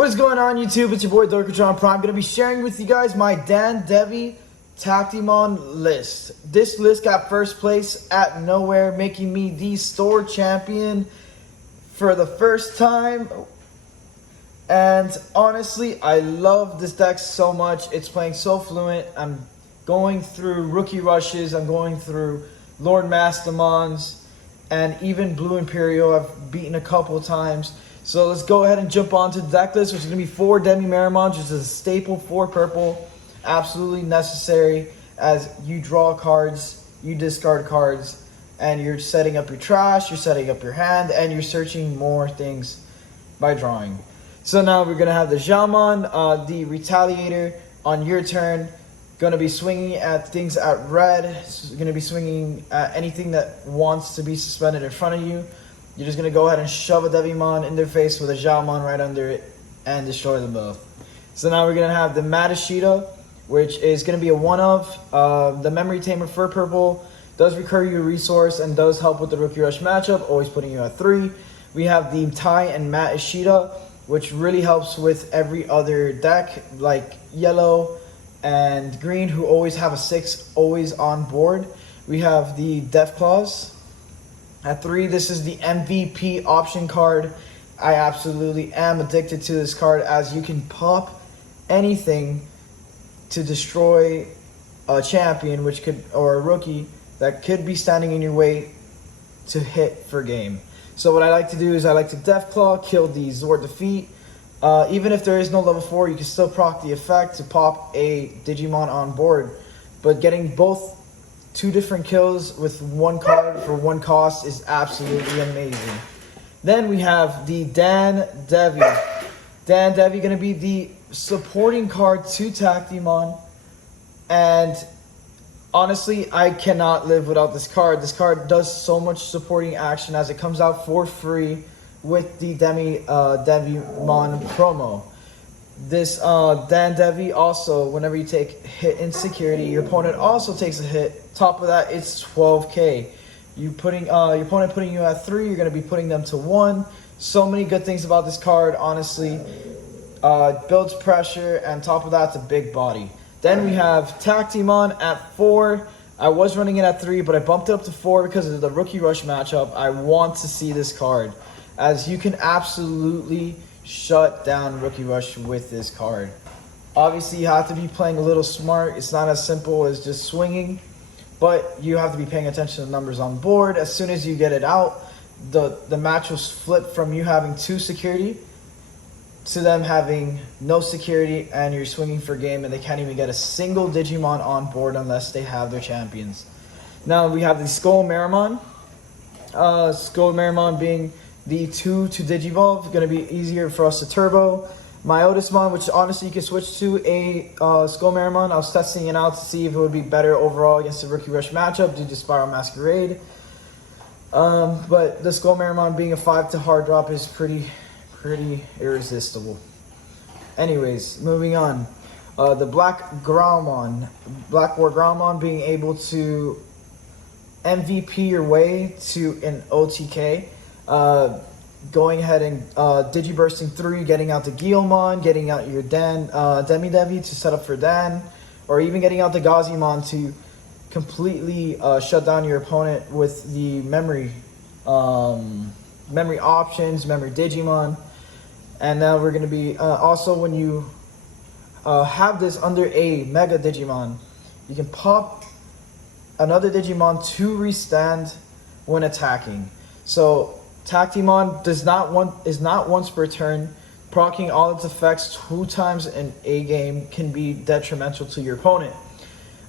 What is going on, YouTube? It's your boy Dorkatronprime. I'm going to be sharing with you guys my Dandevimon Tactimon list. This list got first place at Knowwhere, making me the store champion for the first time. And honestly, I love this deck so much. It's playing so fluent. I'm going through rookie rushes. I'm going through Lord Mastamons and even Blue Imperial. I've beaten a couple times. So let's go ahead and jump on to the deck list, which is going to be 4 Dandevimon, which is a staple for purple. Absolutely necessary as you draw cards, you discard cards, and you're setting up your trash, you're setting up your hand, and you're searching more things by drawing. So now we're going to have the Jamon, the Retaliator, on your turn. Going to be swinging at things at red. It's going to be swinging at anything that wants to be suspended in front of you. You're just going to go ahead and shove a Devimon in their face with a Jamon right under it and destroy them both. So now we're going to have the Madashita, which is going to be a one-of. The Memory Tamer for purple does recur your resource and does help with the Rookie Rush matchup, always putting you at 3. We have the Tai and Madashita, which really helps with every other deck, like yellow and green, who always have a 6 always on board. We have the Death Claws. At 3, this is the MVP option card. I absolutely am addicted to this card, as you can pop anything to destroy a champion, which could, or a rookie that could be standing in your way to hit for game. So what I like to do is I like to Deathclaw, kill the Zord Defeat. Even if there is no level 4, you can still proc the effect to pop a Digimon on board. But getting both 2 different kills with 1 card for 1 cost is absolutely amazing. Then we have the Dandevimon. Dandevimon going to be the supporting card to Tactimon. And honestly, I cannot live without this card. This card does so much supporting action as it comes out for free with the Dandevimon promo. This Dandevimon also, whenever you take hit in security, your opponent also takes a hit. Top of that, it's 12k. You putting your opponent putting you at 3, you're gonna be putting them to 1. So many good things about this card, honestly. It builds pressure, and top of that, it's a big body. Then we have Tactimon at 4. I was running it at 3, but I bumped it up to 4 because of the Rookie Rush matchup. I want to see this card, as you can absolutely shut down Rookie Rush with this card. Obviously, you have to be playing a little smart. It's not as simple as just swinging, but you have to be paying attention to the numbers on board. As soon as you get it out, the match will flip from you having 2 security to them having no security, and you're swinging for game, and they can't even get a single Digimon on board unless they have their champions. Now we have the Skullmeramon. Skullmeramon being the 2 to Digivolve, going to be easier for us to turbo. Myotismon, which honestly you can switch to a Skullmeramon. I was testing it out to see if it would be better overall against the Rookie Rush matchup due to Spiral Masquerade. But the Skullmeramon being a 5 to hard drop is pretty irresistible. Anyways, moving on. The Black Garurumon. Black War Garurumon being able to MVP your way to an OTK. Going ahead and Digibursting 3, getting out the Guilmon, getting out your Demi-Devi to set up for Dan, or even getting out the Gazimon to completely shut down your opponent with the memory options, memory Digimon. And now we're going to be also, when you have this under a Mega Digimon, you can pop another Digimon to restand when attacking. So Tactimon is not once per turn. Proccing all its effects 2 times in a game can be detrimental to your opponent.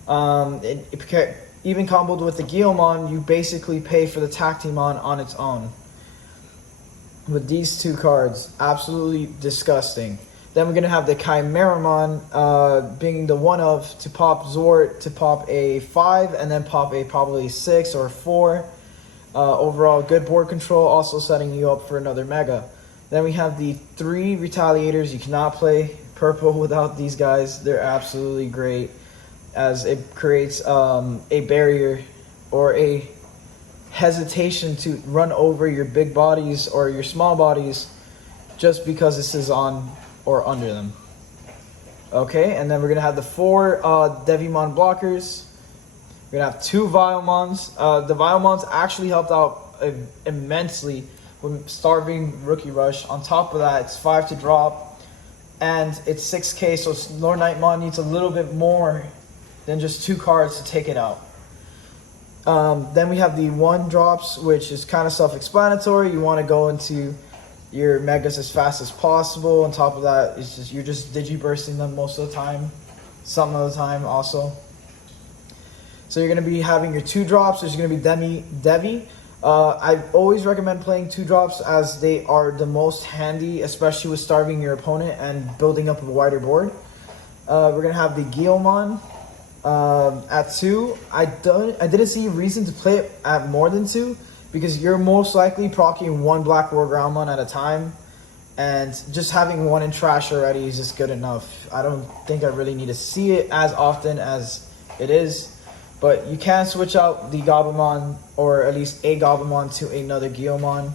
Even comboed with the Guilmon, you basically pay for the Tactimon on its own. With these 2 cards, absolutely disgusting. Then we're going to have the Chimeramon being the one-of to pop Zord to pop a 5 and then pop a probably 6 or 4. Overall, good board control, also setting you up for another Mega. Then we have the 3 Retaliators. You cannot play purple without these guys. They're absolutely great, as it creates a barrier or a hesitation to run over your big bodies or your small bodies just because this is on or under them. Okay, and then we're gonna have the 4 Devimon blockers. We're gonna have 2 Vilemons. The Vilemons actually helped out immensely with starving Rookie Rush. On top of that, it's 5 to drop, and it's 6k, so Lord Nightmon needs a little bit more than just 2 cards to take it out. Then we have the 1 drops, which is kind of self-explanatory. You want to go into your megas as fast as possible. On top of that, it's just you're just digibursting them most of the time, some of the time also. So you're going to be having your 2 drops. There's going to be Devi. I always recommend playing 2 drops as they are the most handy, especially with starving your opponent and building up a wider board. We're going to have the Guilmon at 2. I didn't see a reason to play it at more than 2, because you're most likely proccing 1 Black War Groundmon at a time, and just having 1 in trash already is just good enough. I don't think I really need to see it as often as it is, but you can switch out the Gabumon, or at least a Gabumon, to another Guilmon.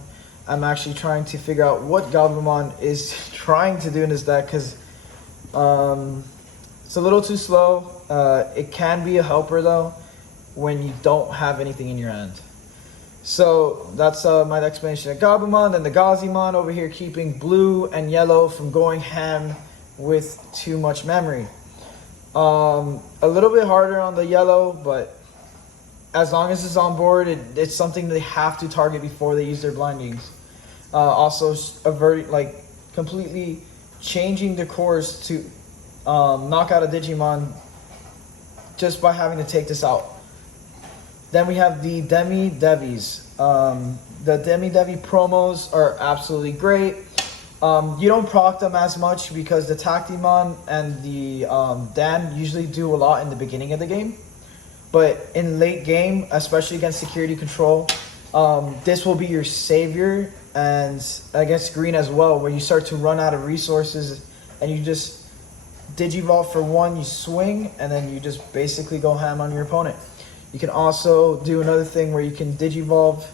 I'm actually trying to figure out what Gabumon is trying to do in this deck, because it's a little too slow. It can be a helper though when you don't have anything in your hand. So that's my explanation of Gabumon. Then the Gazimon over here, keeping blue and yellow from going ham with too much memory. A little bit harder on the yellow, but as long as it's on board, it's something they have to target before they use their blindings. Also, completely changing the course to knock out a Digimon just by having to take this out. Then we have the Demi-Devis. The Demi-Devi promos are absolutely great. You don't proc them as much because the Tactimon and the Dan usually do a lot in the beginning of the game. But in late game, especially against security control, this will be your savior, and against green as well, where you start to run out of resources and you just Digivolve for 1, you swing, and then you just basically go ham on your opponent. You can also do another thing where you can Digivolve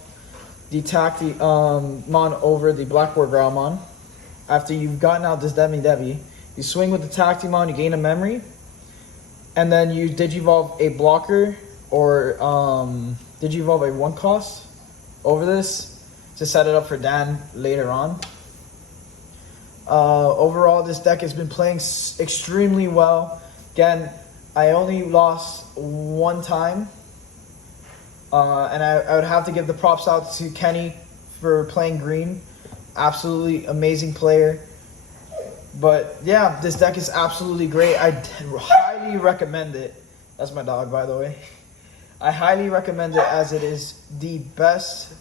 the Tactimon over the Black War Groundmon. After you've gotten out this Demi-Devi, you swing with the Tactimon, you gain a memory, and then you Digivolve a blocker, or Digivolve a 1 cost over this to set it up for Dan later on. Overall, this deck has been playing extremely well. Again, I only lost 1 time, and I would have to give the props out to Kenny for playing green. Absolutely amazing player. But yeah, this deck is absolutely great. I highly recommend it. That's my dog, by the way. I highly recommend it, as it is the best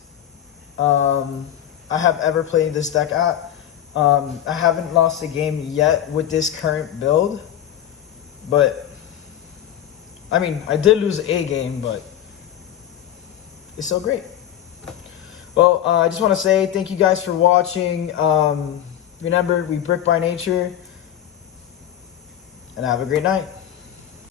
I have ever played this deck at. I haven't lost a game yet with this current build, but I mean, I did lose a game, but it's still great. Well, I just want to say thank you guys for watching. Remember, we brick by nature, and have a great night.